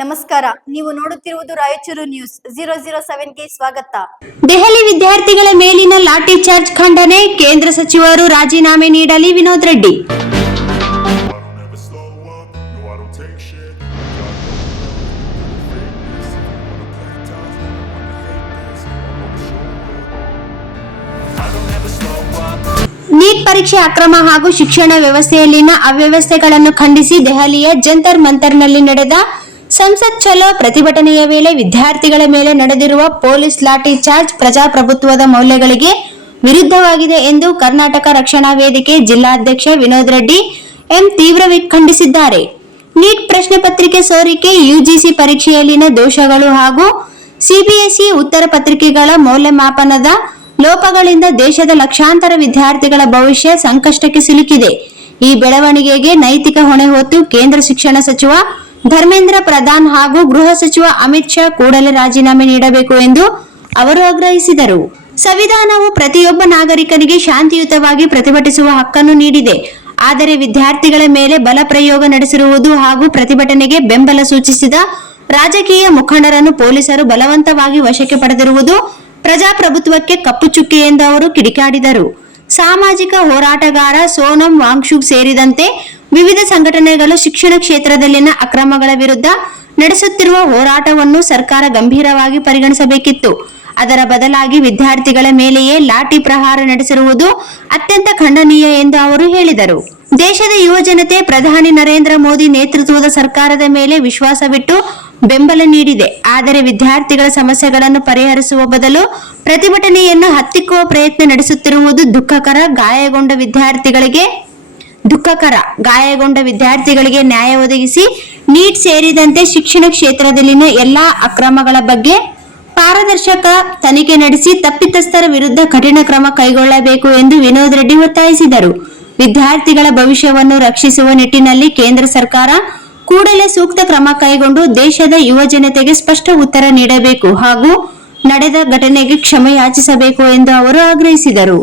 ನಮಸ್ಕಾರ, ನೀವು ನೋಡುತ್ತಿರುವುದು ರಾಯಚೂರು ನ್ಯೂಸ್ 007ಗೆ ಸ್ವಾಗತ. ದೆಹಲಿ ವಿದ್ಯಾರ್ಥಿಗಳ ಮೇಲಿನ ಲಾಠಿ ಚಾರ್ಜ್ ಖಂಡನೆ, ಕೇಂದ್ರ ಸಚಿವರು ರಾಜೀನಾಮೆ ನೀಡಲಿ ವಿನೋದ್ ರೆಡ್ಡಿ. ನೀಟ್ ಪರೀಕ್ಷೆ ಅಕ್ರಮ ಹಾಗೂ ಶಿಕ್ಷಣ ವ್ಯವಸ್ಥೆಯಲ್ಲಿನ ಅವ್ಯವಸ್ಥೆಗಳನ್ನು ಖಂಡಿಸಿ ದೆಹಲಿಯ ಜಂತರ್ ಮಂತರ್ನಲ್ಲಿ ನಡೆದ ಸಂಸತ್ ಚಲೋ ಪ್ರತಿಭಟನೆಯ ವೇಳೆ ವಿದ್ಯಾರ್ಥಿಗಳ ಮೇಲೆ ನಡೆದಿರುವ ಪೊಲೀಸ್ ಲಾಠಿ ಚಾರ್ಜ್ ಪ್ರಜಾಪ್ರಭುತ್ವದ ಮೌಲ್ಯಗಳಿಗೆ ವಿರುದ್ಧವಾಗಿದೆ ಎಂದು ಕರ್ನಾಟಕ ರಕ್ಷಣಾ ವೇದಿಕೆ ಜಿಲ್ಲಾಧ್ಯಕ್ಷ ವಿನೋದ್ ರೆಡ್ಡಿ ತೀವ್ರವಾಗಿ ಖಂಡಿಸಿದ್ದಾರೆ. ನೀಟ್ ಪ್ರಶ್ನೆ ಪತ್ರಿಕೆ ಸೋರಿಕೆ, ಯುಜಿಸಿ ಪರೀಕ್ಷೆಯಲ್ಲಿನ ದೋಷಗಳು ಹಾಗೂ ಸಿಬಿಎಸ್ಇ ಉತ್ತರ ಪತ್ರಿಕೆಗಳ ಮೌಲ್ಯಮಾಪನದ ಲೋಪಗಳಿಂದ ದೇಶದ ಲಕ್ಷಾಂತರ ವಿದ್ಯಾರ್ಥಿಗಳ ಭವಿಷ್ಯ ಸಂಕಷ್ಟಕ್ಕೆ ಸಿಲುಕಿದೆ. ಈ ಬೆಳವಣಿಗೆಗೆ ನೈತಿಕ ಹೊಣೆ ಹೊತ್ತು ಕೇಂದ್ರ ಶಿಕ್ಷಣ ಸಚಿವ ಧರ್ಮೇಂದ್ರ ಪ್ರಧಾನ್ ಹಾಗೂ ಗೃಹ ಸಚಿವ ಅಮಿತ್ ಶಾ ಕೂಡಲೇ ರಾಜೀನಾಮೆ ನೀಡಬೇಕು ಎಂದು ಅವರು ಆಗ್ರಹಿಸಿದರು. ಸಂವಿಧಾನವು ಪ್ರತಿಯೊಬ್ಬ ನಾಗರಿಕನಿಗೆ ಶಾಂತಿಯುತವಾಗಿ ಪ್ರತಿಭಟಿಸುವ ಹಕ್ಕನ್ನು ನೀಡಿದೆ. ಆದರೆ ವಿದ್ಯಾರ್ಥಿಗಳ ಮೇಲೆ ಬಲ ಪ್ರಯೋಗ ನಡೆಸಿರುವುದು ಹಾಗೂ ಪ್ರತಿಭಟನೆಗೆ ಬೆಂಬಲ ಸೂಚಿಸಿದ ರಾಜಕೀಯ ಮುಖಂಡರನ್ನು ಪೊಲೀಸರು ಬಲವಂತವಾಗಿ ವಶಕ್ಕೆ ಪಡೆದಿರುವುದು ಪ್ರಜಾಪ್ರಭುತ್ವಕ್ಕೆ ಕಪ್ಪು ಚುಕ್ಕೆ ಎಂದು ಅವರು ಕಿಡಿಕಾರಿದರು. ಸಾಮಾಜಿಕ ಹೋರಾಟಗಾರ ಸೋನಂ ವಾಂಗ್ಚುಕ್ ಸೇರಿದಂತೆ ವಿವಿಧ ಸಂಘಟನೆಗಳು ಶಿಕ್ಷಣ ಕ್ಷೇತ್ರದಲ್ಲಿನ ಅಕ್ರಮಗಳ ವಿರುದ್ಧ ನಡೆಸುತ್ತಿರುವ ಹೋರಾಟವನ್ನು ಸರ್ಕಾರ ಗಂಭೀರವಾಗಿ ಪರಿಗಣಿಸಬೇಕಿತ್ತು. ಅದರ ಬದಲಾಗಿ ವಿದ್ಯಾರ್ಥಿಗಳ ಮೇಲೆಯೇ ಲಾಠಿ ಪ್ರಹಾರ ನಡೆಸಿರುವುದು ಅತ್ಯಂತ ಖಂಡನೀಯ ಎಂದು ಅವರು ಹೇಳಿದರು. ದೇಶದ ಯುವ ಜನತೆ ಪ್ರಧಾನಿ ನರೇಂದ್ರ ಮೋದಿ ನೇತೃತ್ವದ ಸರ್ಕಾರದ ಮೇಲೆ ವಿಶ್ವಾಸವಿಟ್ಟು ಬೆಂಬಲ ನೀಡಿದೆ. ಆದರೆ ವಿದ್ಯಾರ್ಥಿಗಳ ಸಮಸ್ಯೆಗಳನ್ನು ಪರಿಹರಿಸುವ ಬದಲು ಪ್ರತಿಭಟನೆಯನ್ನು ಹತ್ತಿಕ್ಕುವ ಪ್ರಯತ್ನ ನಡೆಸುತ್ತಿರುವುದು ದುಃಖಕರ. ಗಾಯಗೊಂಡ ವಿದ್ಯಾರ್ಥಿಗಳಿಗೆ ನ್ಯಾಯ ಒದಗಿಸಿ ನೀಟ್ ಸೇರಿದಂತೆ ಶಿಕ್ಷಣ ಕ್ಷೇತ್ರದಲ್ಲಿನ ಎಲ್ಲಾ ಅಕ್ರಮಗಳ ಬಗ್ಗೆ ಪಾರದರ್ಶಕ ತನಿಖೆ ನಡೆಸಿ ತಪ್ಪಿತಸ್ಥರ ವಿರುದ್ಧ ಕಠಿಣ ಕ್ರಮ ಕೈಗೊಳ್ಳಬೇಕು ಎಂದು ವಿನೋದ್ ರೆಡ್ಡಿ ಒತ್ತಾಯಿಸಿದರು. ವಿದ್ಯಾರ್ಥಿಗಳ ಭವಿಷ್ಯವನ್ನು ರಕ್ಷಿಸುವ ನಿಟ್ಟಿನಲ್ಲಿ ಕೇಂದ್ರ ಸರ್ಕಾರ ಕೂಡಲೇ ಸೂಕ್ತ ಕ್ರಮ ಕೈಗೊಂಡು ದೇಶದ ಯುವ ಜನತೆಗೆ ಸ್ಪಷ್ಟ ಉತ್ತರ ನೀಡಬೇಕು ಹಾಗೂ ನಡೆದ ಘಟನೆಗೆ ಕ್ಷಮೆ ಯಾಚಿಸಬೇಕು ಎಂದು ಅವರು ಆಗ್ರಹಿಸಿದರು.